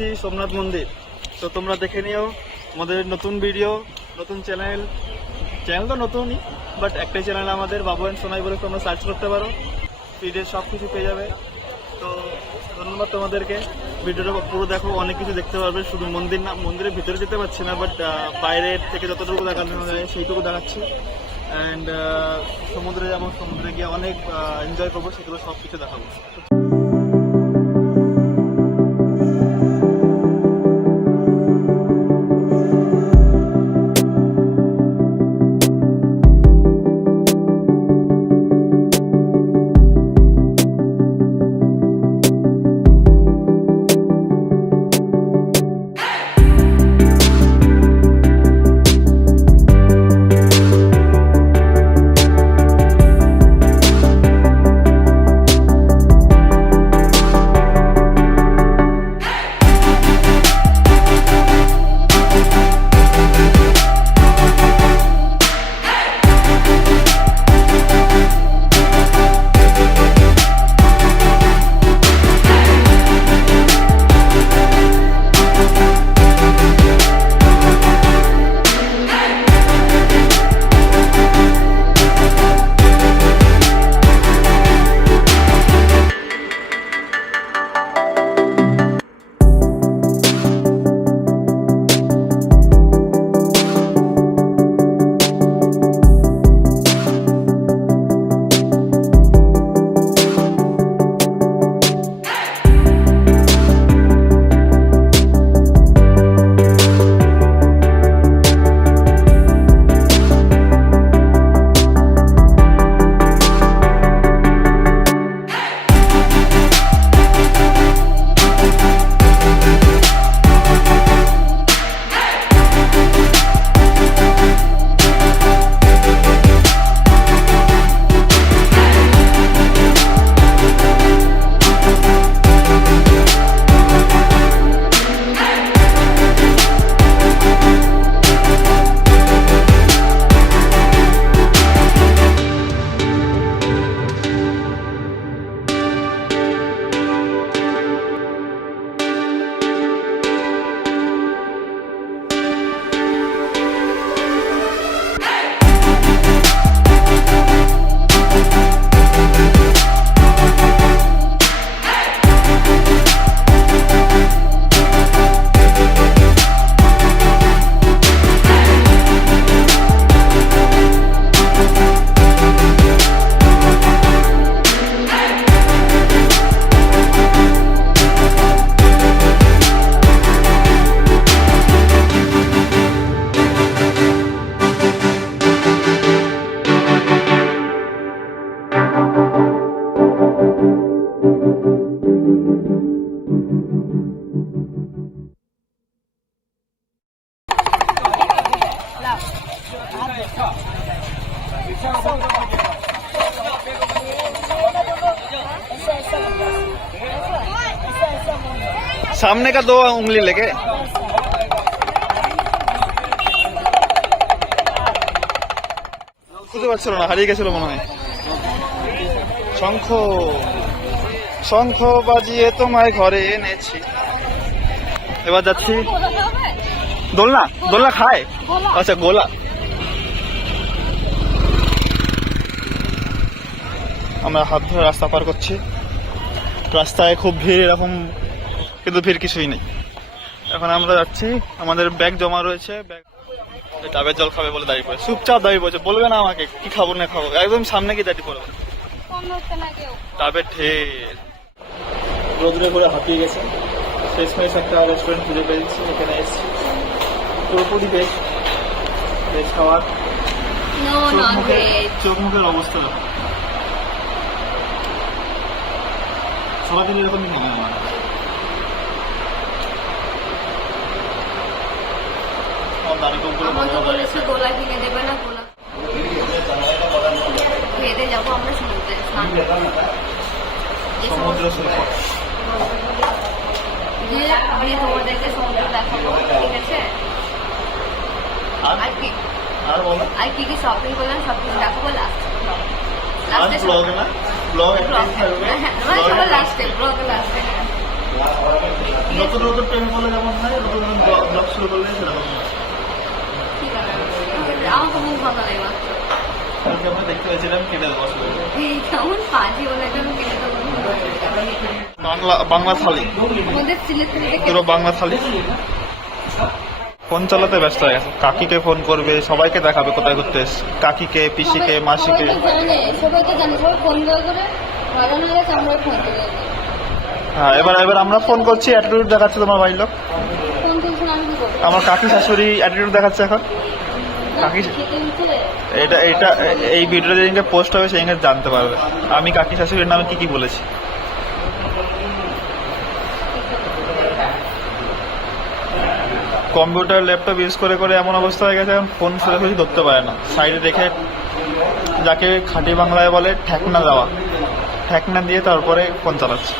সোমনাথ মন্দির। তো তোমরা দেখে নিও আমাদের নতুন ভিডিও, নতুন চ্যানেল তো নতুনই, বাট একটাই চ্যানেল আমাদের, বাবু এন্ড সোনাই বলে তোমরা সার্চ করতে পারো, ভিডিও সব কিছু পেয়ে যাবে। তো ধন্যবাদ তোমাদেরকে, ভিডিওটা পুরো দেখো, অনেক কিছু দেখতে পারবে। শুধু মন্দির না, মন্দিরের ভিতরে যেতে পারছি না, বাট বাইরের থেকে যতটুকু দেখানো যায় সেইটুকু দেখাচ্ছি। অ্যান্ড সমুদ্রে যাবো, সমুদ্রে গিয়ে অনেক এনজয় করবো, সেগুলো সব কিছু দেখাবো। सामने का 2 उंगली लेके খুঁজে পাচ্ছিল না, হারিয়ে গেছিল মনে হয়। শঙ্খ শঙ্খ বাজিয়ে তোমায় ঘরে এনেছি। এবার যাচ্ছি দোলনা। দোলনা খায়? আচ্ছা, গোলা। আমরা হাত ধরে রাস্তা পার করছি। রাস্তায় খুব ভিড় এরকম, কিন্তু ভিড় কিছুই নেই। এখন আমরা যাচ্ছি, আমাদের ব্যাগ জমা রয়েছে। ব্যাগ ডাবের জল খাবে বলে দাঁড়িয়ে পড়ে, চুপচাপ দাঁড়িয়ে পড়েছে, বলবে না আমাকে কি খাবো না খাবো, একদম সামনে গিয়ে দাঁড়িয়ে পড়বে। ডাবের ঢের। রোদ্রে করে হাঁপিয়ে গেছে, শেষমেশ একটা রেস্টুরেন্ট খুঁজে পেয়েছি, এখানে এসেছি। পুরোপুরি বেশ বেশ খাওয়ার, চোখ মুখের অবস্থা দেখো। সবাই দিন এরকমই নেই আমার। আমাকে বলেছে গোলা কিনে দেবে না, গোলা খেতে যাবো আমরা সমুদ্রে। সমুদ্র সৈকত আমি তোমাদেরকে সমুদ্র দেখাবো, ঠিক আছে? আর কি আর কি কি শপিং করলাম সব কিছু দেখাবো লাস্টে। ব্লগ না, ব্লগ লাস্টে ব্লগ লাস্টে নতুন নতুন প্রেম করলে যেমন হয়, নতুন নতুন ব্লগ শুরু করলে সেরকম হয়। ঠিক আছে, আমার তো খুব ভালো লাগে মাত্র। কালকে আমরা দেখতে পেয়েছিলাম, কেটে দেওয়া শুরু করে। কেমন পাজি বলে একটা কেটে দেবো। বাংলা থালি, আমাদের সিলেট থেকে পুরো বাংলা থালি। ফোন চালাতে ব্যস্ত হয়ে গেছে। কাকিকে ফোন করবে, সবাইকে দেখাবে কোথায় ঘুরতে এসছে, কাকিকে, পিসিকে, মাসিকে। সবাই তো জানে, সবাই ফোন করে করে বাজানো গেছে, আমরা ফোন করে হ্যাঁ, এবার আমরা ফোন করছি, অ্যাটিটিউড দেখাচ্ছে তোমার বাড়ির লোক। ফোন তুলছে না, আমি কি করবো? আমার কাকি শাশুড়ি অ্যাটিটিউড দেখাচ্ছে এখন। কাকি খেতে উঠে এই ভিডিওটা যেদিনকে পোস্ট হবে সেদিনকে জানতে পারবে আমি কাকি শাশুড়ির নামে কি বলেছি। কম্পিউটার ল্যাপটপ ইউজ করে করে এমন অবস্থা হয়ে গেছে, এখন ফোন সোজাসুজি ধরতে পারে না। সাইডে রেখে, যাকে খাঁটি বাংলায় বলে ঠেকনা দেওয়া, ঠেকনা দিয়ে তারপরে ফোন চালাচ্ছে।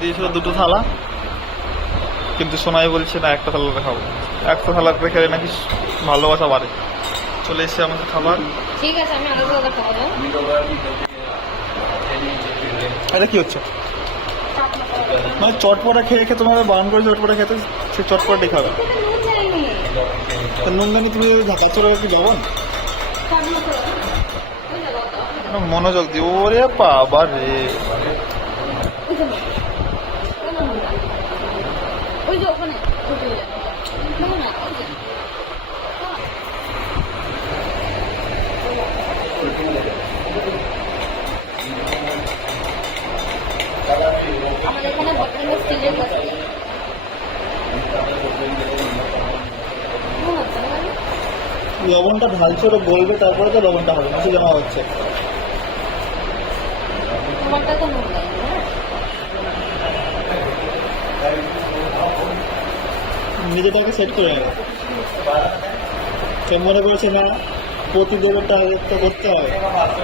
দিয়েছিল 2টো থালা, কিন্তু সোনাই বলছে না, একটা থালাতে খাবো। একটা থালাতে খেলে নাকি ভালোবাসা বাড়ে। চলে এসছে আমাদের খাবার। ঠিক আছে, আমি আলাদা আলাদা খাবো না। এটা কি হচ্ছে? মানে চটপটা খেয়ে খেয়ে তোমাকে বারণ করে চটপটা খেতে, সে চটপটাই খাবে। নুন চাইনি। তা নুন জানি তুমি ঢাকা চলে কি যাবো না? মনোযোগ দি। ওরে বাবা রে, ওই যে ওখানে আমাদের এখানে বটল স্টিলের গ্লাস লবণটা ঢালছে, ওটা গলবে, তারপরে তো লবণটা হবে, মাছে জমা হচ্ছে। তোমারটা তো নুন নেই, নিজেটাকে সেট করে নেবে। সে মনে করছে না, প্রতিদেবতা আগে করতে হবে,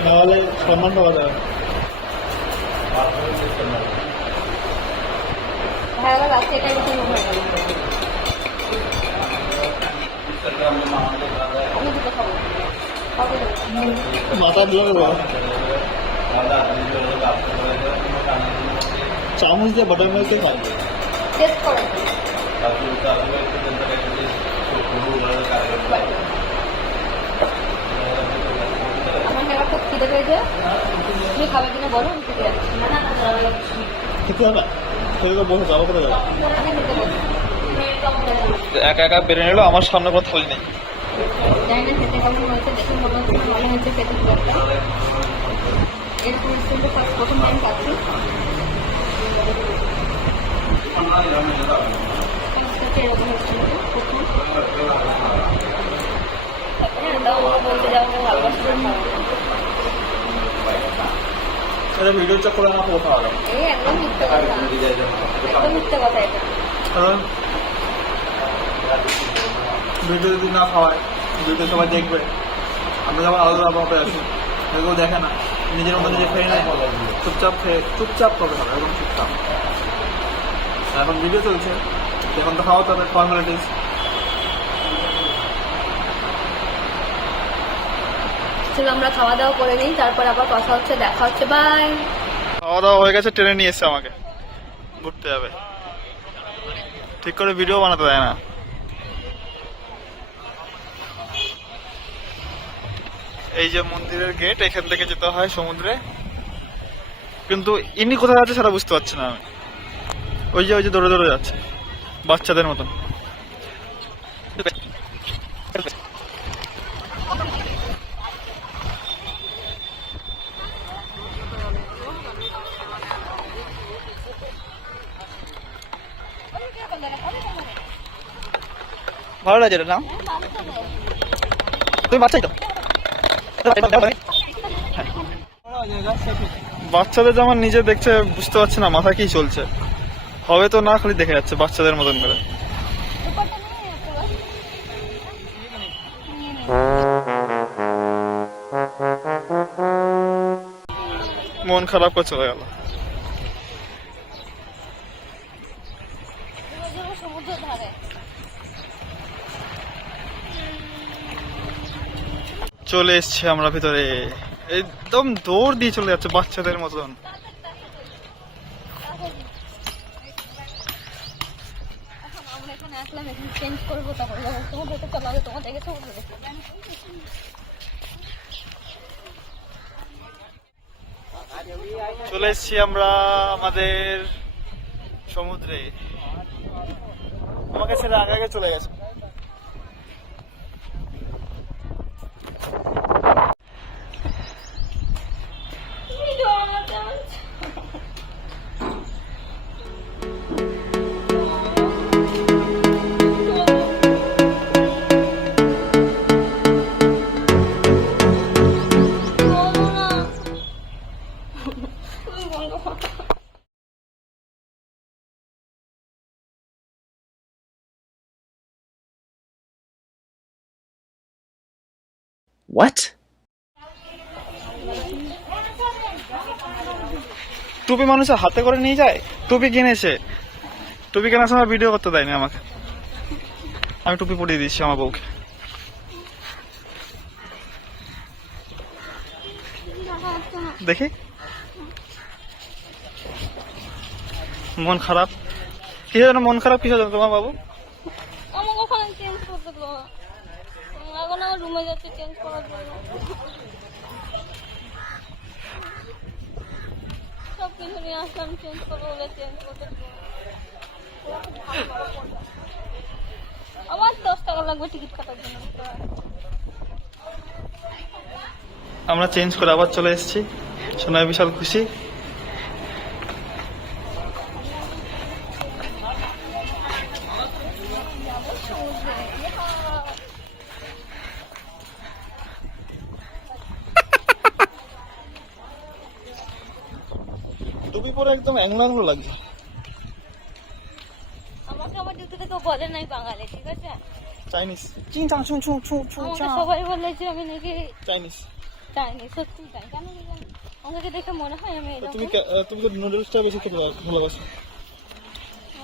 নাহলে সম্মান পাওয়া যাবে। ভাই আবার রাস্তায় এটাই বেশি নুন হয়ে গেল। আমি দুটো খাবো, খাবো মাথা দিয়ে চামচ দিয়ে বাটার মিল্ক খাই। টেস্ট করো। আমার মেয়েরা খুব খিদে পেয়েছে, তুমি খাবে কিনা বলো, আমি খেতে যাচ্ছি। খেতে হবে, খেতে বসে যাবো, কোথায় যাবো? আমি খেতে বলছি একা একা বেড়ে নিল, আমার সামনে কোনো থালি নেই। জানি না খেতে কেমন হয়েছে, দেখে মনে হচ্ছে ভালো হয়েছে খেতে খুব একটা। এর কিন্তু প্রথম টাইম পাচ্ছি। এরকম হচ্ছে বলতে যাবো ভালোবাসতে এটা ভিডিও চক্করে আমার কোথাও হবে। এই একদম মিথ্যে কথা, একদম মিথ্যে কথা এটা। কারণ ভিডিও যদি না খাওয়ায়, ভিডিও সবাই দেখবে, আমরা যখন আলাদা আবহাওয়াতে আসি, কেউ দেখে না, নিজের মতো নিজে খেয়ে নেয়, চুপচাপ খেয়ে চুপচাপ কবে হবে, একদম চুপচাপ। এখন ভিডিও চলছে, এখন তো খাওয়াতে হবে, ফর্মালিটিস। চলো আমরা খাওয়া দাওয়া করে নিই, তারপর আবার কথা হচ্ছে, দেখা হচ্ছে, বাই। খাওয়া দাওয়া হয়ে গেছে, ট্রেনে নিয়ে এসছে আমাকে, ঘুরতে যাবে, ঠিক করে ভিডিও বানাতে দেয় না। এই যে মন্দিরের গেট, এখান থেকে যেতে হয় সমুদ্রে, কিন্তু ইনি কোথায় যাচ্ছে সেটা বুঝতে পারছি না আমি। ওই যে দৌড়ে দৌড়ে যাচ্ছে বাচ্চাদের মতন। ভালো লাগছে এটা, না তুমি বাচ্চাই তো। বাচ্চাদের যেমন নিজে দেখছে, বুঝতে পারছে না মাথা কি চলছে, হবে তো না, খালি দেখে যাচ্ছে বাচ্চাদের মতন করে। মন খারাপ করে চলে গেল। চলে এসছি আমরা ভিতরে, একদম দৌড় দিয়ে চলে যাচ্ছে বাচ্চাদের মতন। এখানে আসলাম, এখন চেঞ্জ করবো, তারপরে যাবো সমুদ্রতে। চলো আগে তোমাদেরকে সমুদ্র দেখতে। চলে এসেছি আমরা আমাদের সমুদ্রে। আমাকে ছেড়ে আগে আগে চলে গেছে। What? টুপি মানুষের হাতে করে নিয়ে যায়। টুপি কিনেছে, টুপি কেনার সময় ভিডিও করতে দেয়নি আমাকে। আমি টুপি পরিয়ে দিচ্ছি আমার বউকে। দেখি, মন খারাপ কিসের জন্য? মন খারাপ কিসের জন্য তোমার বাবু? আমাকে ওখানে চেঞ্জ করতে দিল না। এখন আমার রুমে যাচ্ছে চেঞ্জ করার জন্য। সব কিছু নিয়ে আসলাম, চেঞ্জ করবো বলে চেঞ্জ করতে দিল না। আমার 10 টাকা লাগবে টিকিট কাটার জন্য। আমরা চেঞ্জ করে আবার চলে এসেছি। সোনায় বিশাল খুশি। টুপি পরে একদম অ্যাংলো অ্যাংলো লাগছে। আমাকে আমার ডিউটিতে কেউ বলে নাই বাঙালি, ঠিক আছে? চাইনিজ চিং চাং চুং চুং চুং চুং আমাকে চাং। সবাই বলেছে আমি নাকি চাইনিজ। চাইনি, সত্যি তাই। কেন কি জানি আমাকে দেখে মনে হয় আমি তো এরকম। তুমি তো নুডলসটা বেশি খেতে ভালোবাসো।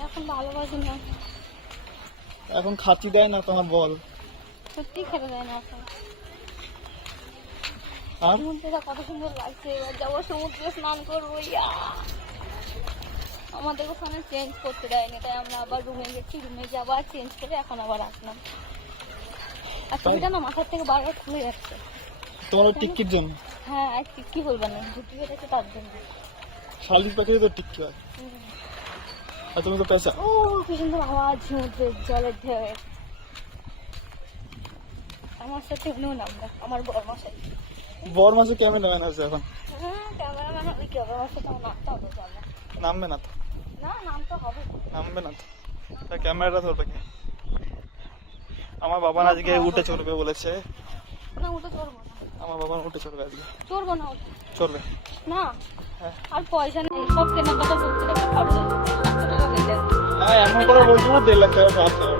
এখন ভালোবাসি না, এখন খাতি দেয় না তোমার বল। সত্যি খেতে দেয় না এখন। আর সমুদ্রটা কত সুন্দর লাগছে, এবার যাবো সমুদ্রে স্নান করবো। আমাদের ওখানে চেঞ্জ করতে দেয়নি, তাই আমরা আবার রুমে গেছি। রুমে যাবো আর চেঞ্জ করে এখন আবার আসলাম। আর ছবিটা না মাথার থেকে বারবার খুলে যাচ্ছে। তোমার টিক্কির জন্য। হ্যাঁ, আর কি বলবো না, ঘুরতে গেছে তার জন্য। শালির প্যাকেটে তো টিক্কি হয়, আর তুমি তো পেঁচা। ও কি সুন্দর আওয়াজ সমুদ্রের জলের ঢেউ। আমার সাথে উনিও নামবে, আমার বড় মশাই। বর মাসে ক্যামেরাম্যান আছে এখন। হ্যাঁ, ক্যামেরাম্যান হবে কি হবে, আমার সাথে আমার নামতে হবে। চলে নামবে না তো, না, নামতে হবে। নামবে না তো, তা ক্যামেরাটা ধরবে কে? আমার বাবা আজকে উঠে চড়বে বলেছে। না, উঠে চড়বো না। আমার বাবা উঠে চড়বে আজকে। চড়বো না উঠে। চড়বে। না, হ্যাঁ। আর পয়সা নেই, সব কেনাকাটা করতে গেলে খরচ হচ্ছে 1,00,000 টাকা হয়ে যায়। হ্যাঁ, এমন করে বলছো না 1.5 লাখ টাকা খরচ হবে।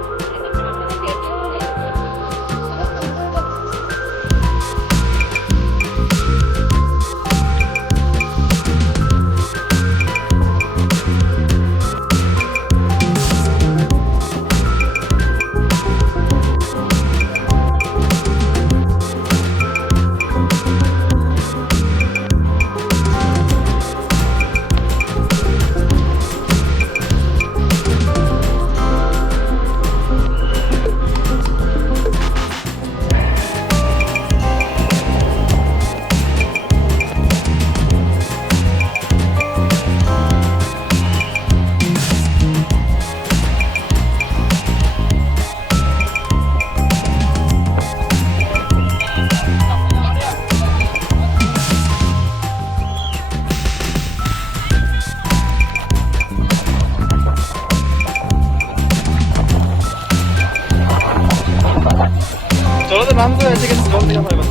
চলো তো নাম করে আছে কিন্তু জল থেকে পাইবা।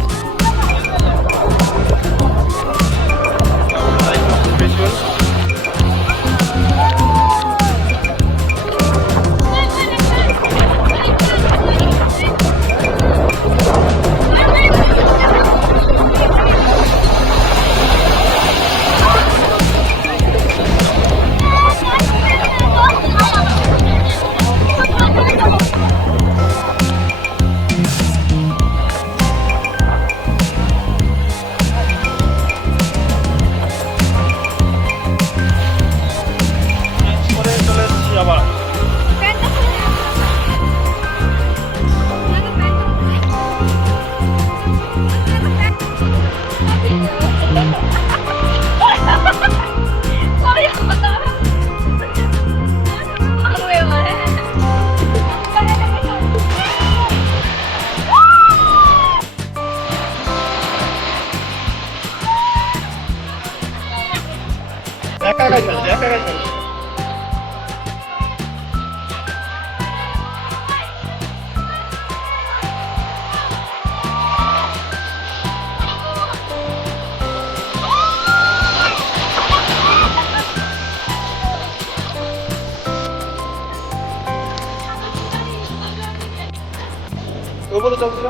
বলে চলছিল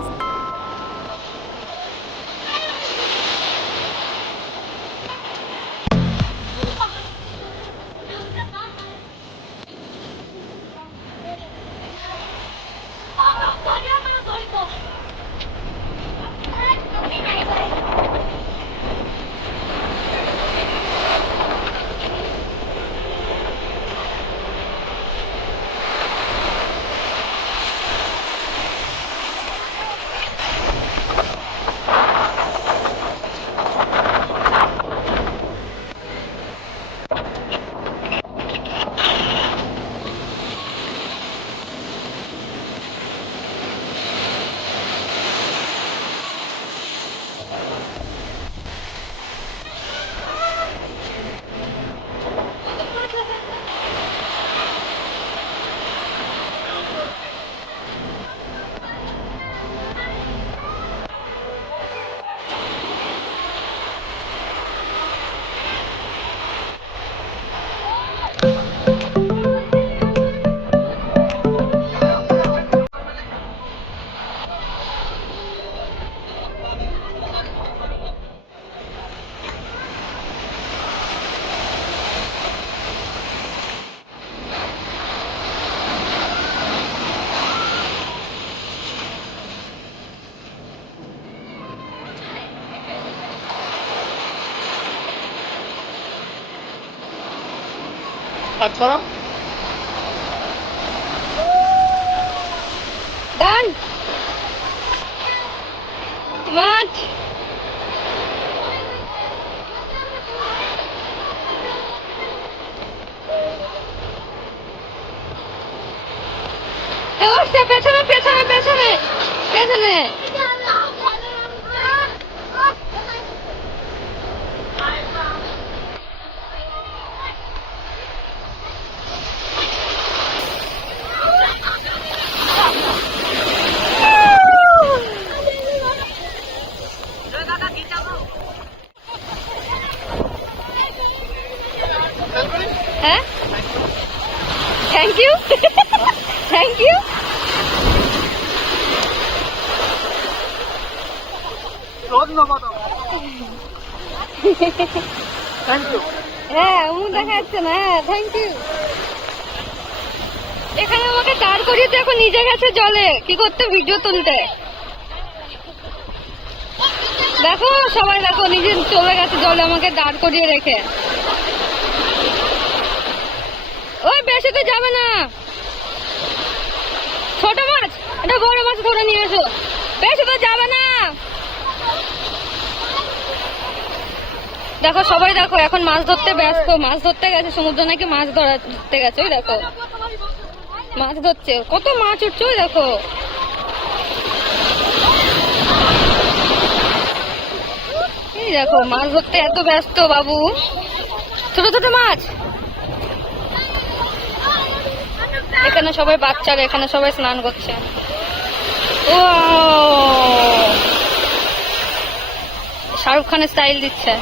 হাত ছড়াও ডান মাঠ পেছনে পেছনে পেছনে পেছনে হ্যাঁ থ্যাংক ইউ থ্যাংক ইউ রোজ না বাবা থ্যাংক ইউ হ্যাঁ মুখ দেখা যাচ্ছে না হ্যাঁ থ্যাংক ইউ এখানে আমাকে দাঁড় করিয়ে এখন নিজে গেছে জলে কি করতে ভিডিও তুলতে দেখো সবাই দেখো নিজে চলে গেছে জলে আমাকে দাঁড় করিয়ে রেখে ওই বেশি তো যাবে না ছোট মাছ এটা বড় মাছ ধরে নিয়ে এসো বেশি তো যাবে না দেখো সবাই দেখো এখন মাছ ধরতে ব্যস্ত মাছ ধরতে গেছে সমুদ্র নাকি মাছ ধরতে গেছে ওই দেখো মাছ ধরছে কত মাছ উঠছে ওই দেখো এই দেখো মাছ ধরতে এত ব্যস্ত বাবু ছোট ছোট মাছ এখানে সবাই বাচ্চারা এখানে সবাই স্নান করছে ও শাহরুখ খানের স্টাইল দিচ্ছে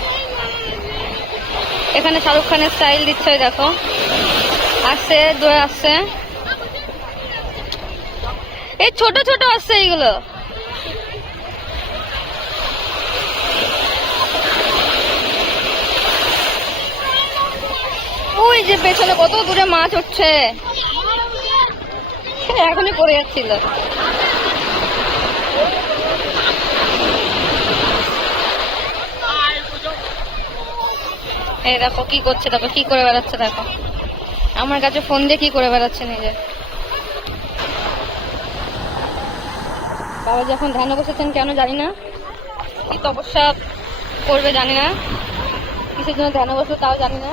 এখানে শাহরুখ খানের স্টাইল দিচ্ছে দেখো আসছে দৌড়ে আসছে এই ছোট ছোট আসছে এইগুলো ওই যে পেছনে কত দূরে মাছ উঠছে এখনই পড়ে যাচ্ছিল এই দেখো কি করছে দেখো কি করে বেড়াচ্ছে দেখো আমার কাছে ফোন দিয়ে কি করে বেড়াচ্ছে নিজে বাবা যখন ধ্যানে বসেছেন কেন জানি না কি তপস্যা করবে জানি না কিসের জন্য ধ্যানে বসবে তাও জানি না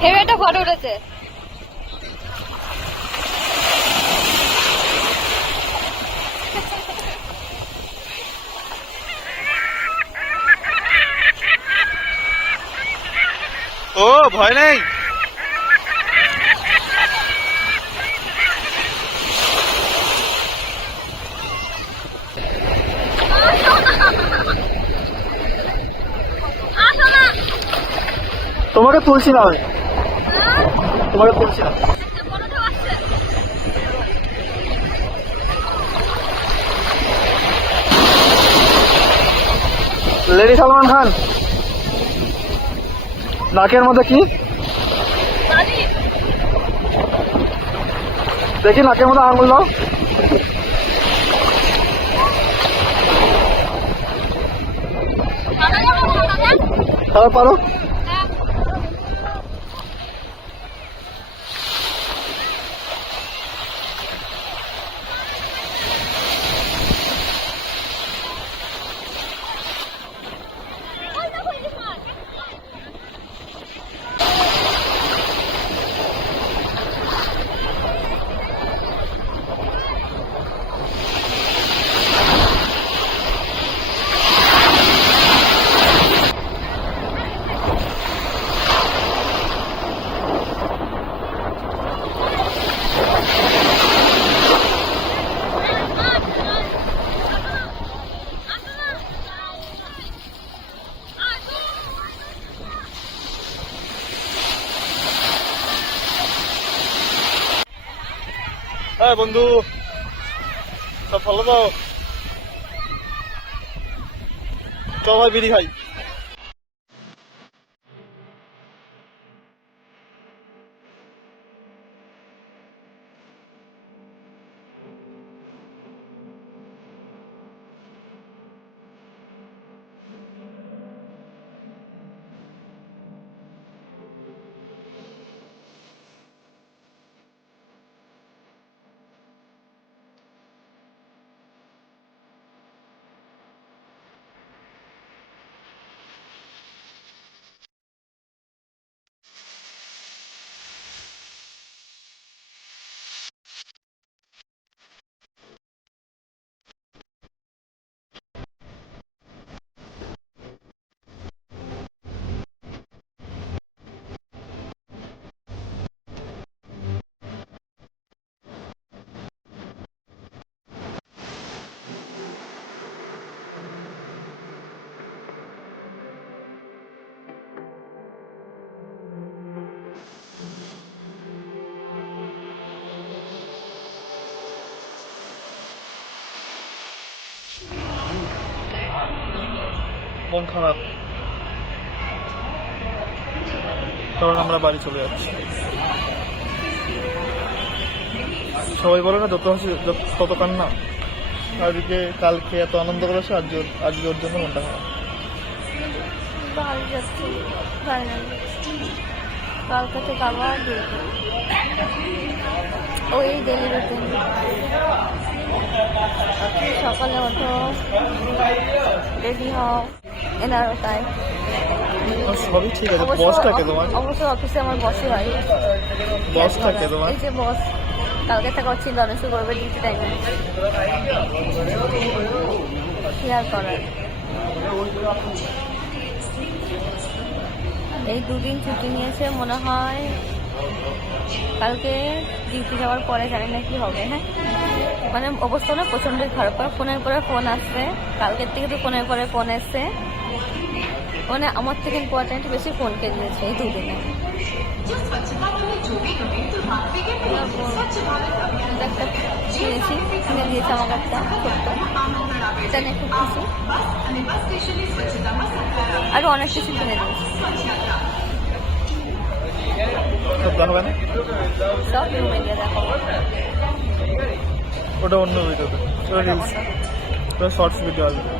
হেভি একটা ফটো উঠেছে ও ভয় নেই তোমাকে তুলছি না আমি, তোমাকে তুলছি না। লেডি সালমান খান, নাকের মধ্যে কি দেখি, নাকের মধ্যে আঙুল দাও। তাহলে পারো। হ্যাঁ বন্ধু, সব ভালো তো? চল ভাই বিড়ি খাই। মন খারাপ, কারণ আমরা বাড়ি চলে যাচ্ছি। সবাই বলে না, যত হাসি তত কান্না। আজকে কালকে এত আনন্দ করেছে, আজকে ওর জন্য মনটা খারাপ। বাড়ি যাচ্ছি, কালকে থেকে আবার ওই ডেলি রুটিন। সকালে ওঠো, রেডি হও, 11টায়। সবই ঠিক আছে, বসটাকে তোমার, অবশ্যই অফিসে আমার বসই হয়। বসটাকে তোমার, এই যে বস কালকে থেকে হচ্ছে লরেন্সও করবে ডিউটি টাইমে। শেয়ার করার এই দুদিন ছুটি নিয়েছে, মনে হয় কালকে ডিউটি যাওয়ার পরে জানি না কি হবে। হ্যাঁ, মানে অবস্থা না প্রচণ্ডই খারাপ। ফোনের পরে ফোন আসছে, কালকের থেকে তো ফোনের পরে ফোন এসছে। মানে আমার থেকে ইম্পর্টেন্ট বেশি ফোনকে দিয়েছে এই দুদিনে। একটা কিনেছি, কিনে দিয়েছে আমাকে একটা ছোট্ট, এটা নিয়ে খুব খুশি। আরো অনেক কিছু কিনে দিয়েছি, সব রুমে গিয়ে দেখো। ওটা অন্য ভিডিওতে, ওটা রিলস, ওটা শর্টস ভিডিও আসবে।